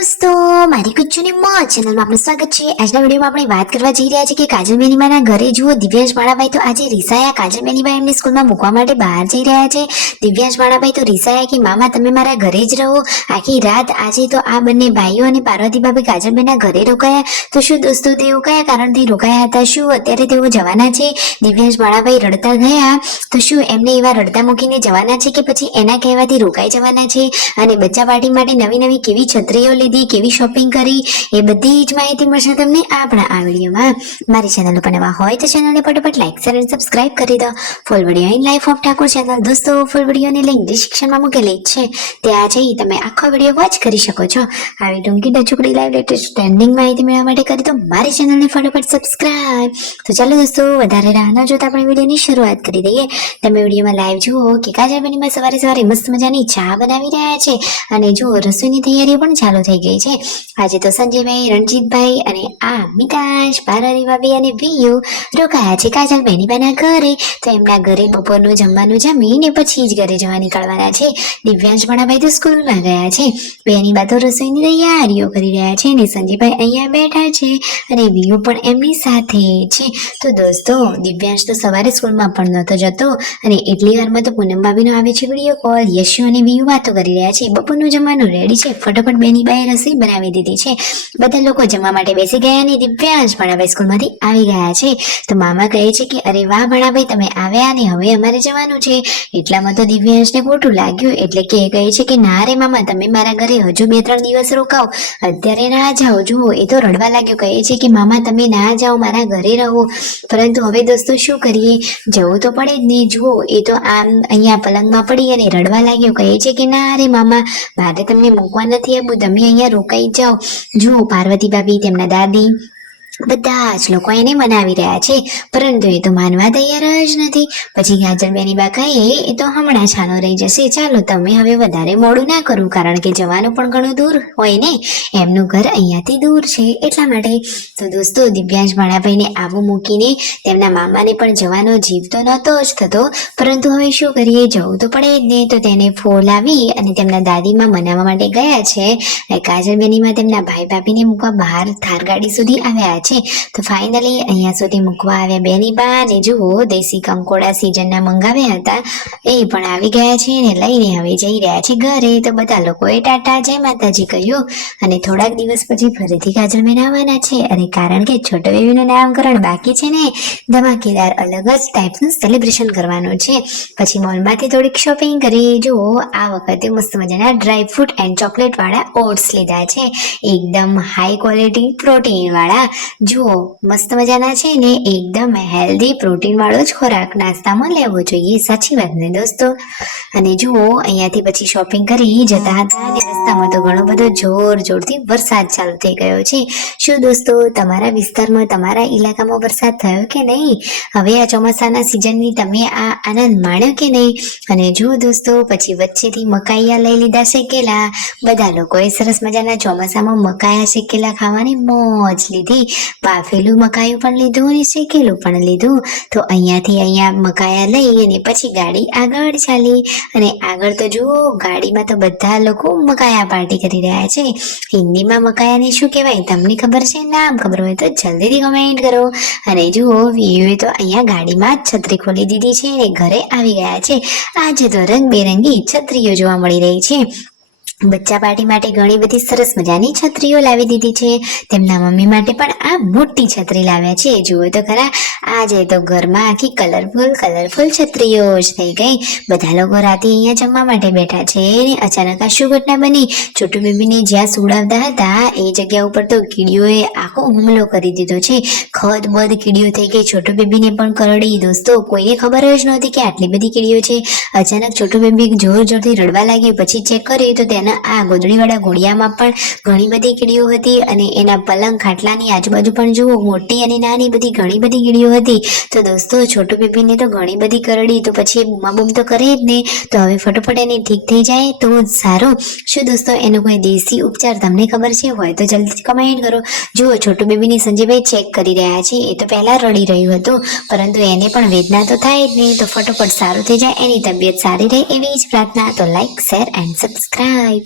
दोस्तों मारी कुच्चूनी मौज चैनल में आपનું સ્વાગત છે। આજના વિડિયોમાં આપણે વાત કરવા જઈ રહ્યા છીએ કે કાજલ બેનીબાના ઘરે જુઓ દિવ્યાંશ માળાભાઈ તો આજે રીસાયા કાજલ બેનીબા એમની સ્કૂલમાં મૂકવા માટે બહાર જઈ રહ્યા છે। દિવ્યાંશ માળાભાઈ તો રીસાયા કે મામા તમે મારા ઘરે જ રહો આખી રાત। આજે તો આ બંને ભાઈઓ અને પાર્વતી ભાભી કાજલબેનના ઘરે રોકાયા। તો શું દોસ્તો તેઓ કયા કારણથી રોકાયા હતા, શું અત્યારે તેઓ જવાના છે? દિવ્યાંશ માળાભાઈ રડતા ગયા તો શું એમને એવા રડતા મૂકીને જવાના છે કે પછી એના કહેવાથી રોકાઈ જવાના છે? અને બચ્ચા પાર્ટી માટે નવી નવી કેવી છત્રીઓ લીધી, કેવી શોપિંગ કરી, એ બધી જ માહિતી મળશે તમને આપણા આ વિડીયોમાં। મારી ચેનલ ઉપર નવા હોય તો ચેનલને ફટાફટ લાઈક શેર અને સબસ્ક્રાઇબ કરી દો। Full video in life of Thakor channel દોસ્તો ફૂલ વિડીયોની લિંક ડિસ્ક્રિપ્શનમાં મૂકેલી છે, ત્યાં જઈ તમે આખો વિડીયો વોચ કરી શકો છો। આવી ટૂંકી ટચુકડી લાઈવ લેટેસ્ટ ટ્રેન્ડિંગ માહિતી મેળવવા માટે કરી દો મારી ચેનલને ફટાફટ સબસ્ક્રાઇબ। તો ચાલો દોસ્તો વધારે રાહ ન જોતા આપણે વિડીયોની શરૂઆત કરી દઈએ। તમે વિડીયોમાં લાઈવ જુઓ કે કાજલ બેનીબા સવારે સવારે મસ્ત મજાની ચા બનાવી રહ્યા છે અને જો રસોઈની તૈયારી પણ ચાલુ થઈ ગઈ છે। આજે તો સંજયભાઈ, રણજીતભાઈ અને આ મિતાંશ, પાર્વતી ભાભી અને વિયુ રોકાયા છે કાજલ બેનીબાના ઘરે। તો એમના ઘરે બપોરનું જમવાનું જમીને પછી જ ઘરે જવા નીકળવાના છે। દિવ્યાંશ માળાભાઈ તો સ્કૂલમાં ગયા છે, બેનીબા તો રસોઈની તૈયારીઓ કરી રહ્યા છે અને સંજયભાઈ અહીંયા બેઠા છે અને વિયુ પણ એમની સાથે છે। તો દોસ્તો દિવ્યાંશ તો સવારે સ્કૂલમાં પણ નહોતો જતો અને એટલી વારમાં તો પૂનમ ભાભીનો આવે છે વિડીયો કોલ। યશુ અને વિયુ વાતો કરી રહ્યા છે, બપોરનું જમવાનું રેડી છે, ફટાફટ બેનીબાએ રસોઈ બનાવી દીધી છે। બધા લોકો જમવા માટે બેસી ગયા અને દિવ્યાંશ ભણાભાઈ સ્કૂલમાંથી આવી ગયા છે। તો મામા કહે છે કે અરે વાહ ભણાભાઈ તમે આવ્યા અને હવે અમારે જવાનું છે। એટલામાં તો દિવ્યાંશને ખોટું લાગ્યું એટલે કે કહે છે કે ના રે મામા તમે મારા ઘરે હજુ 2-3 દિવસ રોકાઓ, અત્યારે ના જાઓ। જુઓ એ તો રડવા લાગ્યો, કહે છે કે મામા તમે ના જાઓ, મારા ઘરે રહો। પરંતુ હવે દોસ્તો શું કરીએ, જવું તો પડે જ ને। જુઓ એ તો આમ અહીંયા પલંગમાં પડી અને રડવા લાગ્યો, કહે છે કે ના રે મામા મારે તમને મૂકવા નથી આવવું, તમે અહીંયા રોકાઈ જાઓ। જુઓ પાર્વતી ભાભી, તેમના દાદી, બધા જ લોકો એને મનાવી રહ્યા છે પરંતુ એ તો માનવા તૈયાર જ નથી। પછી કાજલ બેનીબા કહે એ તો હમણાં છાનો રહી જશે, ચાલો તમે હવે વધારે મોડું ના કરું કારણ કે જવાનું પણ ઘણું દૂર હોય ને, એમનું ઘર અહીંયાથી દૂર છે એટલા માટે। તો દોસ્તો દિવ્યાંશ માળાભાઈને આવું મૂકીને તેમના મામાને પણ જવાનો જીવ તો નહોતો જ થતો પરંતુ હવે શું કરીએ, જવું તો પડે જ ને। તો તેને ફોન આવી અને તેમના દાદીમાં મનાવવા માટે ગયા છે। કાજલ બેનીબા તેમના ભાઈ ભાભીને મૂકવા બહાર થાર ગાડી સુધી આવ્યા છે। તો ફાઇનલી અહીંયા સુધી મૂકવા આવ્યા બેનીબા ને જુઓ દેશી કંકોડા સીઝનના મંગાવ્યા હતા એ પણ આવી ગયા છે ને લઈને હવે જઈ રહ્યા છે ઘરે। તો બધા લોકોએ ટાટા જય માતાજી કહ્યું અને થોડાક દિવસ પછી ફરીથી કાજલબેન આવવાના છે અને કારણ કે છોટો બેબીનું નામકરણ બાકી છે ને ધમાકેદાર અલગ જ ટાઈપનું સેલિબ્રેશન કરવાનું છે। પછી મોલમાંથી થોડીક શોપિંગ કરી। જુઓ આ વખતે મસ્ત મજાના ડ્રાય ફ્રૂટ એન્ડ ચોકલેટ વાળા ઓટ્સ લીધા છે, એકદમ હાઈ ક્વોલિટી પ્રોટીન વાળા। જુઓ મસ્ત મજાના છે ને, એકદમ હેલ્ધી પ્રોટીન વાળો જ ખોરાક નાસ્તામાં લેવો જોઈએ, સાચી વાત ને દોસ્તો। અને જુઓ અહીંયાથી પછી શોપિંગ કરી જતા હતા અને રસ્તામાં તો ઘણો બધો જોરથી વરસાદ ચાલુ થઈ ગયો છે। શું દોસ્તો તમારા વિસ્તારમાં, તમારા ઇલાકામાં વરસાદ થયો કે નહીં? હવે આ ચોમાસાના સિઝનની તમે આ આનંદ માણ્યો કે નહીં? અને જુઓ દોસ્તો પછી વચ્ચેથી મકાઈયા લઈ લીધા શેકેલા, બધા લોકોએ સરસ મજાના ચોમાસામાં મકાયા શેકેલા ખાવાની મોજ લીધી। બાફેલું મકાયું પણ લીધું અને શેકેલું પણ લીધું। તો અહીંયા મકાયા લઈ અને પછી ગાડી આગળ ચાલી અને આગળ તો જુઓ ગાડીમાં તો બધા લોકો મકાયા પાર્ટી કરી રહ્યા છે। હિન્દીમાં મકાયાને શું કહેવાય તમને ખબર છે? નામ ખબર હોય તો જલ્દીથી કમેન્ટ કરો। અને જુઓ વિયુએ તો અહીંયા ગાડીમાં જ છત્રી ખોલી દીધી છે અને ઘરે આવી ગયા છે। આજે તો રંગબેરંગી છત્રીઓ જોવા મળી રહી છે। બચ્ચા પાર્ટી માટે ઘણી બધી સરસ મજાની છત્રીઓ લાવી દીધી છે, તેમના મમ્મી માટે પણ આ મોટી છત્રી લાવ્યા છે। જુઓ તો ખરા આજે તો ઘરમાં આખી કલરફુલ છત્રીઓ જ થઈ ગઈ। બધા લોકો રાતે અહીંયા જમવા માટે બેઠા છે અને અચાનક આ શું ઘટના બની, છોટુ બેબીને જ્યાં સુડાવતા હતા એ જગ્યા ઉપર તો કીડીઓએ આખો હુમલો કરી દીધો છે। ખદબદ કીડીઓ થઈ ગઈ, છોટુ બેબીને પણ કરડી। દોસ્તો કોઈને ખબર જ નહોતી કે આટલી બધી કીડીઓ છે। અચાનક છોટુ બેબી જોરથી રડવા લાગ્યું, પછી ચેક કર્યું તો તેના આ ગોદડીવાળા ઘોડિયામાં પણ ઘણી બધી કીડીઓ હતી અને એના પલંગ ખાટલાની આજુબાજુ પણ જુઓ મોટી અને નાની બધી ઘણી બધી કીડીઓ હતી। તો દોસ્તો છોટુ બેબીને તો ઘણી બધી કરડી, તો પછી બૂમાબૂમ તો કરે જ ને। તો હવે ફટોફટ એને ઠીક થઈ જાય તો સારું। શું દોસ્તો એનો કોઈ દેશી ઉપચાર તમને ખબર છે? હોય તો જલ્દી કમેન્ટ કરો। જુઓ છોટુ બેબીની સંજયભાઈ ચેક કરી રહ્યા છે, એ તો પહેલા રડી રહ્યું હતું પરંતુ એને પણ વેદના તો થાય જ નહીં, તો ફટોફટ સારું થઈ જાય, એની તબિયત સારી રહે એવી જ પ્રાર્થના। તો લાઈક શેર એન્ડ સબસ્ક્રાઇબ।